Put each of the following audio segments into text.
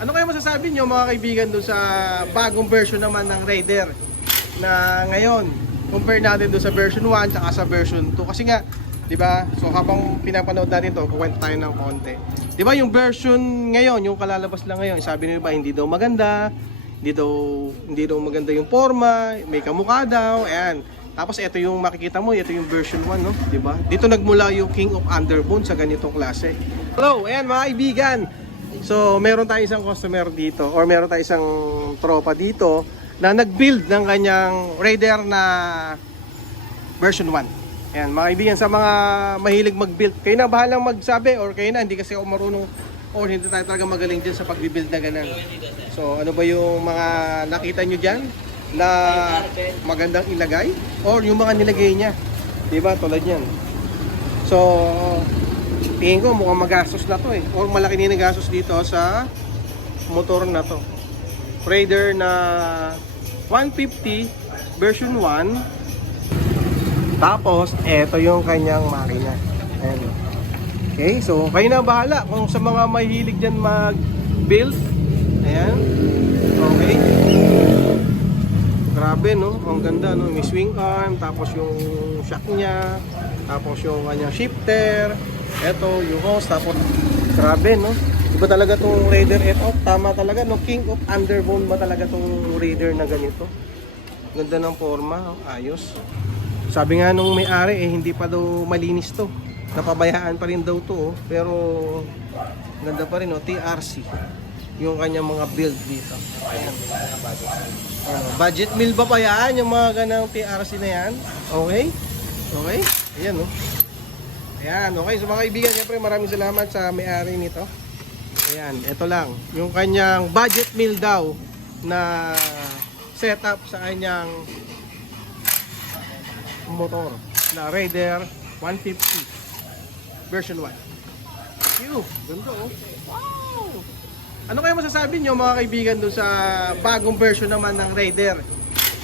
Ano kaya masasabi nyo mga kaibigan doon sa bagong version naman ng Raider na ngayon? Compare natin doon sa version 1 at sa version 2. Kasi nga, di ba? So habang pinapanood natin to, kukwento tayo ng konti. Di ba yung version ngayon, yung kalalabas lang ngayon, sabi nila ba hindi daw maganda, hindi daw maganda yung forma, may kamukha daw, ayan. Tapos ito yung makikita mo, ito yung version 1, no? Di ba? Dito nagmula yung King of Underbone sa ganitong klase. Hello, ayan mga kaibigan. So, meron tayong isang customer dito or meron tayong isang tropa dito na nag-build ng kanyang Raider na version 1. Ayan, mga kaibigan, sa mga mahilig mag-build, kayo na bahalang magsabi or kayo na, hindi kasi ako marunong or hindi tayo talaga magaling dyan sa pag-build na ganun. So, ano ba yung mga nakita nyo dyan na magandang ilagay or yung mga nilagay niya? Diba? Tulad yan. So, tingin ko mukhang magastos na to or malaki na nagastos dito sa motor na to. Raider na 150 version 1. Tapos eto yung kanyang makina. Ayan. Okay, so kayo na bahala kung sa mga mahilig dyan mag-build. Ayan. Okay. Grabe, no? Ang ganda, no? May swing arm, tapos yung shock niya, tapos yung kanyang shifter. Ito, yung hose, tapos grabe, no? Iba talaga tong Raider. Ito, tama talaga, no? King of Underbone ba talaga tong Raider na ganito? Ganda ng forma, ayos. Sabi nga nung may-ari, hindi pa daw malinis to. Napabayaan pa rin daw to, pero ganda pa rin, no? TRC. Yung kanyang mga build dito. Ayan. Budget meal ba pa yan? Yung mga ganang TRC na yan? Okay? Okay? Ayan, no? Ayan, okay. So mga kaibigan, siyempre maraming salamat sa may-ari nito. Ayan, ito lang. Yung kanyang budget meal daw na setup sa kanyang motor na Raider 150 version 1. Phew, ganda oh. Wow! Ano kaya masasabi nyo mga kaibigan doon sa bagong version naman ng Raider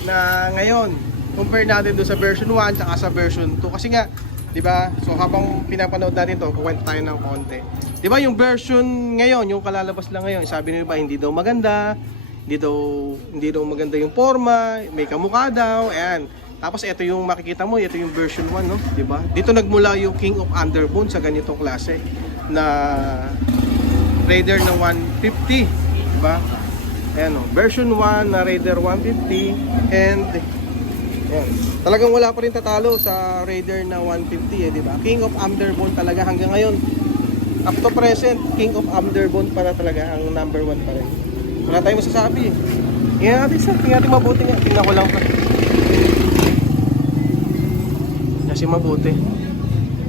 na ngayon? Compare natin doon sa version 1 at sa version 2. Kasi nga, di ba? So habang pinapanood natin to, kukwento tayo ng konti. Di ba yung version ngayon, yung kalalabas lang ngayon, sabi nila ba hindi daw maganda, hindi daw maganda yung forma, may kamukha daw, ayan. Tapos ito yung makikita mo, ito yung version 1, no? Di ba? Dito nagmula yung King of Underbone sa ganitong klase na Raider na 150, di ba? Ayan, no? Version 1 na Raider 150 and ayan. Talagang wala pa rin tatalo sa Raider na 150 di ba? King of Underbone talaga hanggang ngayon. Up to present, King of Underbone para talaga ang number 1 pa rin. Wala tayong masasabi. Tingnan natin mabuti nga. Tingnan ko lang pa. Kasi mabuti.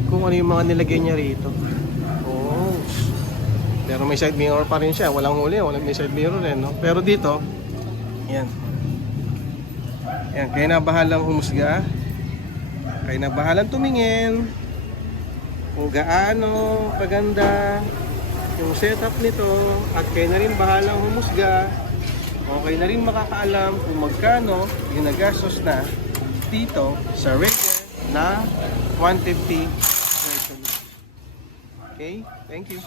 Kung ano yung mga nilagay niya rito. Oh. Pero may side mirror pa rin siya. Walang huli, may side mirror rin, no? Pero dito, ayan. Ayan, kayo na bahalang humusga. Kayo na bahalang tumingin kung gaano kaganda yung setup nito. At kayo na rin bahalang humusga. O kayo na rin makakaalam kung magkano yung nagastos na dito sa Raider na 150 version. Okay, thank you.